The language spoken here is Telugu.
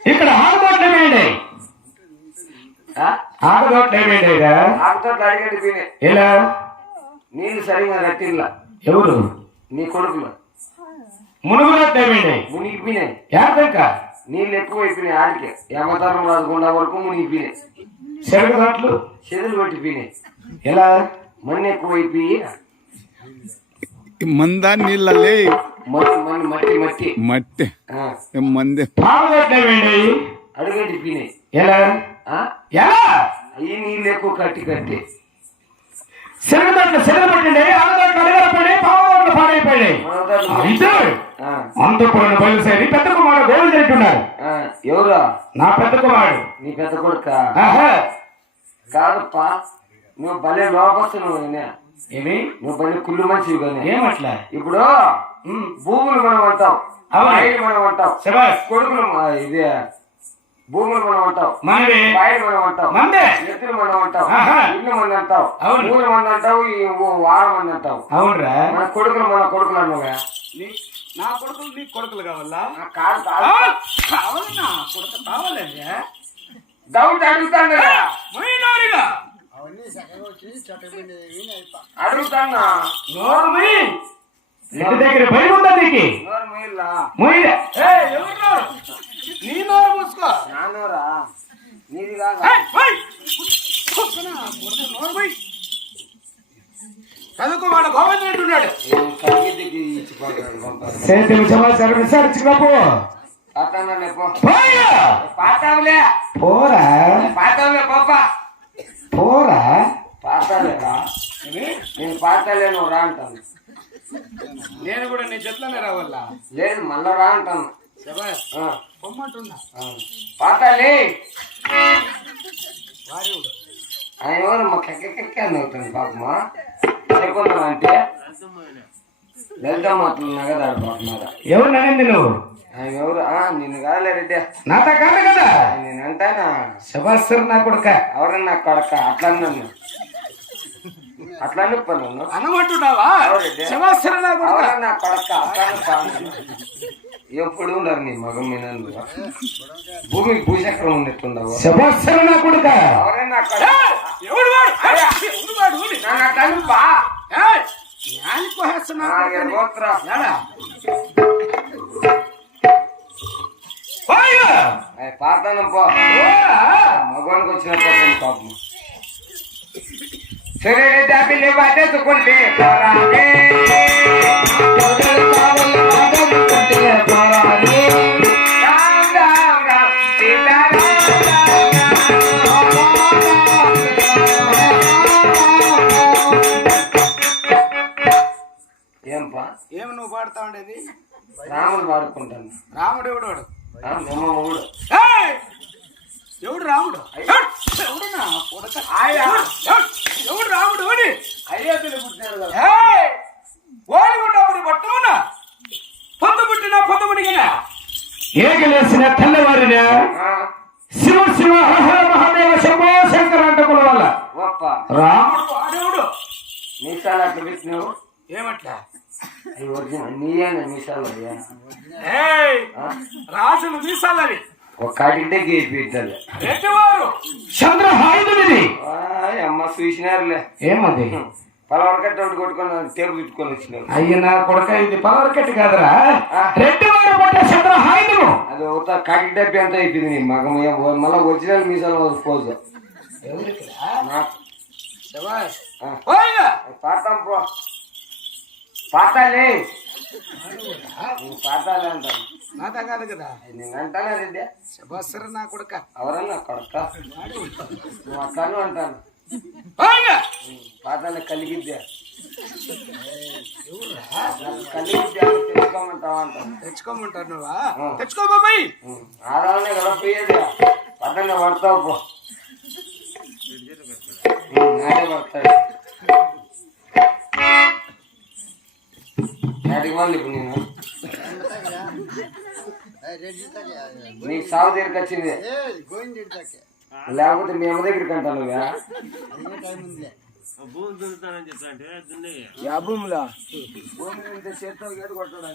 ఇక్కడ ఆకుతోటలు ఏమేయండి ఆ? ఆకుతోటలు ఏమేయండి ఇక? ఆకుతో అడిగండి పీనే ఎలా నీళ్ళు సరిగా కట్టిల్లా ఎవరు నీ కొడుకులు మునుగుతోటలు ఏమేయండి మునిగిపోయినాయి యాకంక నీళ్ళు ఎక్కువ అయిపోయినాయి ఆడికే యమతరం రాజకుండా వరకు మునిగిపోయినాయి చెరుకు తోటలు చెదులు కొట్టిపోయినాయి ఎలా మన్ను ఎక్కువ అయిపోయి మందా నీళ్ళలే మట్టి మన్ను మట్టి మట్టి మట్టి ఆ, ఏం మంది? ఎలా? ఆ? ఎలా? అయ్యి నీళ్ళు ఎక్కువ కట్టి అడగలపడి పాడైపోయాయి పెద్ద కుమారుడు ఆ, ఎవరా? నా పెద్ద కుమారుడు. నీ పెద్ద కొడుక. కాదప్పా. నువ్వు భలే లోపస్తు నువ్వు అయినా. ఏమి? నువ్వు భలే కుళ్ళు మనిషివి కానీ ఏమట్లా? ఇప్పుడు భూములు మనం అంటాం. బాయిలు మనం అంటాం. శబాష్ కొడుకులు ఇది భూములు మనం అంటాం. బాయిలు మనం అంటాం. మందే. ఎత్తులు మనం అంటాం. ఇల్లు మంది అంటాం. అవును. ఊరు మంది అంటావు ఈ వారం మంది అంటావు అవునరా. మన కొడుకులు మన కొడుకులు అన్నావుగా నా కొడుకులు నీ కొడుకులు కావాలా? కాదు. కాదు కావాలన్నా? కొడుకు కావాలండి డౌట్ అడుగుతాను కదా. మొయినోరిగా అడుగుతానా? నోరు మొయ్. ఇంటి దగ్గర భయం ఉందా నీకు నీ నోరు మూసుకో. నీది కాదు. చదువుకోవాడు గోవింద రెడ్డి ఉన్నాడు సేద్యం సమాచారం విచారించుకున్నాపు పాతానా పో. పోయా పాతావులే పోరా. పాతావులే పాప. పోరా. పాతాలేరా నేను పాతాలేను రా అంటాను. నేను కూడా నీ చెట్లనే రావాలా? లేదు మళ్ళా రా అంటాను. శబాష్ పొమ్మంటున్నా. పాతాలే ఆయన ఎవరు? మా కెక్క అని అవుతుంది పాపమా? లేకుండా అంటే? లలితమ్మ అట్లా నగదాడు పాప మీద ఎవరు నన్నింది నువ్వు? ఆయన ఎవరు? ఆ, నిన్ను కాదులే రెడ్డి. నాతో కాదు కదా? నేను అంటానా? శబాష్ నా కొడుక. ఎవరన్నా కొడక? అట్లా అన్నాను అట్లా అనమంటున్నావా? శబాష్ నా కొడుక? ఎప్పుడు ఉండరు నీ మగం మీద. భూమికి భూచక్రం ఉన్నట్టుండవు శబాష్ నా కొడుక. ఏ, పాతానం పో. మగవానికి వచ్చిన పాపం. సరే రెడ్డి ఆ పిల్లి పట్టేసుకుంటే పోరాడే. ఏంపా? ఏమి నువ్వు పాడుతా ఉండేది? రాముడు వాడుకుంటాను రాముడు ఎవడు వాడు? ఎవడు రాముడు? ఎవడు? ఎవడు నా కొడుక? ఆయా. ఎవడు? ఎవడు రాముడు ఓడి ఉండవుడి పట్టుకున్నా పొద్దు పుట్టిన పొద్దు మునిగిన ఏగలేసిన తెల్లవారిన శివ శివ హర మహాదేవ శంభో శంకర వల్ల గొప్ప రాముడు వాడేవుడు మీసాలు అట్లా పెట్టినావు ఏమట్లా? అవి నీయేనా మీసాలు? రాజులు మీసాలవి ఒక కాటింటే గేట్ పెట్టాలి. ఎట్టివారు చంద్రహాయుధుడిది అమ్మ చూసినారులే. ఏమది? పలవరకట్ట ఒకటి కొట్టుకొని టేబుల్ పెట్టుకొని వచ్చినారు. అయ్య నా కొడుక ఇది పలవరకెట్టు కాదురా. రెడ్డి వారు పట్ట చంద్రహాయుధము అది ఒక కాకి డబ్బి అంతా అయిపోయింది నీ మగం. మళ్ళా ఒరిజినల్ మీసాలు పోజు. పాడతాం పో. పాతాలే పాతాలే అంటాను నాత కాదు కదా. నేను అంటానా రెడ్డి? శబాసర నా కొడుక. ఎవరన్నా కొడక? నువ్వు అట్లాను అంటాను. పాతాలే కలిగిద్దే కలిగిద్దే. అంటాను తెచ్చుకోమంటారు నువ్వా. తెచ్చుకో బాబాయ్! ఆడవాళ్ళనే కదా పోయేది. పక్కనే పడతావు పో. పడతాడు నాటికి వాళ్ళు ఇప్పుడు నేను. నీకు సాగు దగ్గరికి వచ్చింది. లేకపోతే మీ అమ్మ దగ్గరికి అంటాను భూమి దున్నుతానని చెప్పంటే దున్నయ్య. యా భూమిలో? భూమి చేత్తో కొట్టాడు